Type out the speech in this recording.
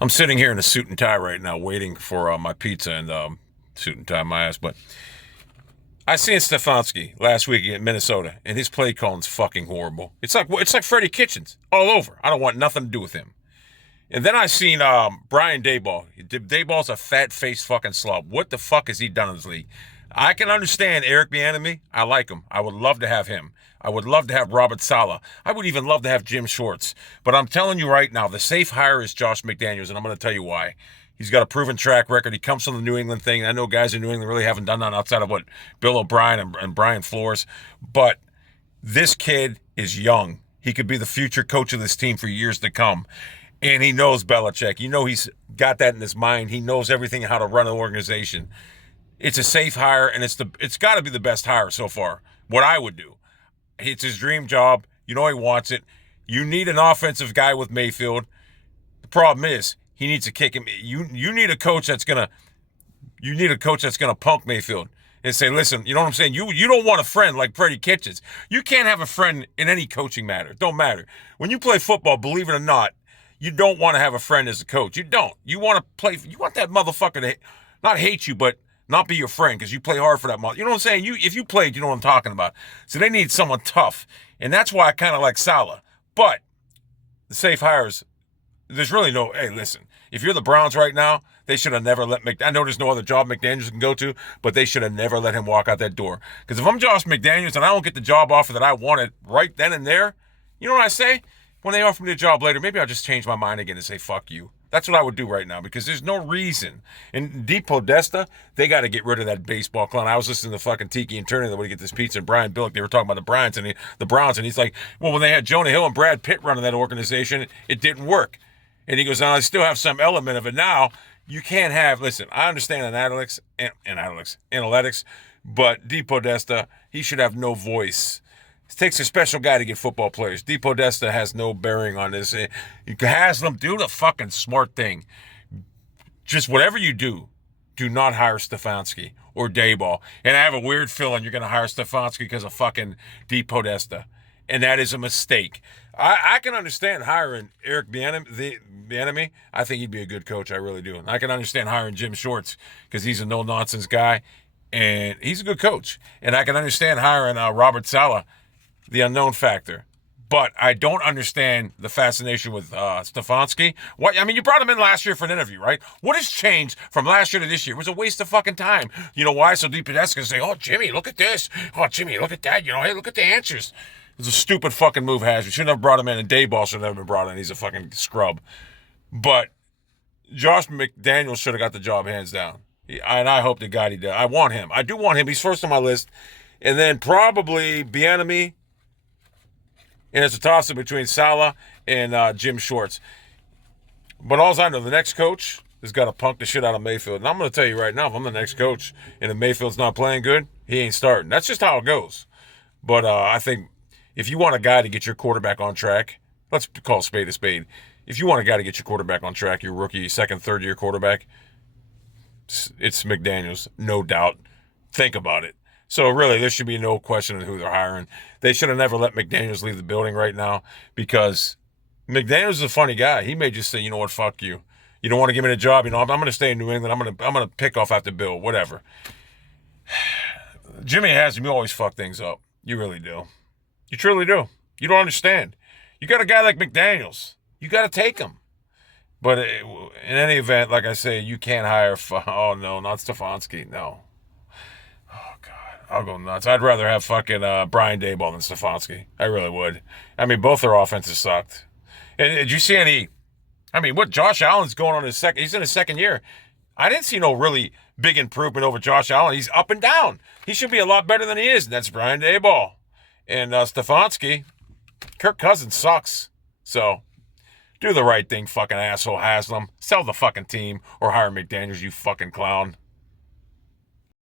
I'm sitting here in a suit and tie right now, waiting for my pizza and suit and tie my ass. But I seen Stefanski last week in Minnesota, and his play calling's fucking horrible. It's like Freddie Kitchens all over. I don't want nothing to do with him. And then I seen Brian Daboll. Daboll's a fat faced fucking slob. What the fuck has he done in this league? I can understand Eric Bieniemy. I like him. I would love to have him. I would love to have Robert Saleh. I would even love to have Jim Schwartz. But I'm telling you right now, the safe hire is Josh McDaniels, and I'm going to tell you why. He's got a proven track record. He comes from the New England thing. I know guys in New England really haven't done that outside of what Bill O'Brien and Brian Flores. But this kid is young. He could be the future coach of this team for years to come. And he knows Belichick. You know he's got that in his mind. He knows everything how to run an organization. It's a safe hire, and it's got to be the best hire so far. What I would do. It's his dream job. You know he wants it. You need an offensive guy with Mayfield. The problem is he needs to kick him. You need a coach that's gonna punk Mayfield and say, listen, you know what I'm saying? You don't want a friend like Freddie Kitchens. You can't have a friend in any coaching matter. It don't matter. When you play football, believe it or not, you don't want to have a friend as a coach. You don't. You want that motherfucker to not hate you, but not be your friend because you play hard for that mother. You know what I'm saying? If you played, you know what I'm talking about. So they need someone tough. And that's why I kind of like Saleh. But the safe hires, there's really no, hey, listen, if you're the Browns right now, they should have never let I know there's no other job McDaniels can go to, but they should have never let him walk out that door. Because if I'm Josh McDaniels and I don't get the job offer that I wanted right then and there, you know what I say? When they offer me the job later, maybe I'll just change my mind again and say, fuck you. That's what I would do right now because there's no reason. And Deep Podesta, they got to get rid of that baseball clown. I was listening to fucking Tiki and Turner when we get this pizza and Brian Billick. They were talking about the Browns, and he's like, well, when they had Jonah Hill and Brad Pitt running that organization, it didn't work. And he goes, I still have some element of it now. You can't have, listen, I understand analytics, but Deep Podesta, he should have no voice. It takes a special guy to get football players. Deep Podesta has no bearing on this. You can Haslam, do the fucking smart thing. Just whatever you do not hire Stefanski or Daboll. And I have a weird feeling you're going to hire Stefanski because of fucking Deep Podesta. And that is a mistake. I can understand hiring Eric Bieniemy. I think he'd be a good coach. I really do. And I can understand hiring Jim Schwartz because he's a no-nonsense guy. And he's a good coach. And I can understand hiring Robert Saleh, the unknown factor. But I don't understand the fascination with Stefanski. What? I mean, you brought him in last year for an interview, right? What has changed from last year to this year? It was a waste of fucking time. You know why? So Deep Podesta can say, oh, Jimmy, look at this. Oh, Jimmy, look at that. You know, hey, look at the answers. It was a stupid fucking move, Has. We shouldn't have brought him in, and Daboll should have never been brought in. He's a fucking scrub. But Josh McDaniels should have got the job hands down. And I hope to God he did. I want him. I do want him. He's first on my list. And then probably Bieniemy. And it's a toss-up between Saleh and Jim Schwartz. But all I know, the next coach has got to punk the shit out of Mayfield. And I'm going to tell you right now, if I'm the next coach and if Mayfield's not playing good, he ain't starting. That's just how it goes. But I think if you want a guy to get your quarterback on track, let's call a spade a spade. If you want a guy to get your quarterback on track, your rookie, second, third-year quarterback, it's McDaniels, no doubt. Think about it. So really, there should be no question of who they're hiring. They should have never let McDaniels leave the building right now because McDaniels is a funny guy. He may just say, you know what, fuck you. You don't want to give me a job. You know, I'm going to stay in New England. I'm going to pick off after Bill, whatever. Jimmy Haslam, you always fuck things up. You really do. You truly do. You don't understand. You got a guy like McDaniels. You got to take him. But in any event, like I say, you can't hire. Oh no, not Stefanski. No. Oh God. I'll go nuts. I'd rather have fucking Brian Daboll than Stefanski. I really would. I mean, both their offenses sucked. And did you see any? I mean, what Josh Allen's going on his second? He's in his second year. I didn't see no really big improvement over Josh Allen. He's up and down. He should be a lot better than he is. And that's Brian Daboll. And Stefanski, Kirk Cousins sucks. So do the right thing, fucking asshole Haslam. Sell the fucking team or hire McDaniels, you fucking clown.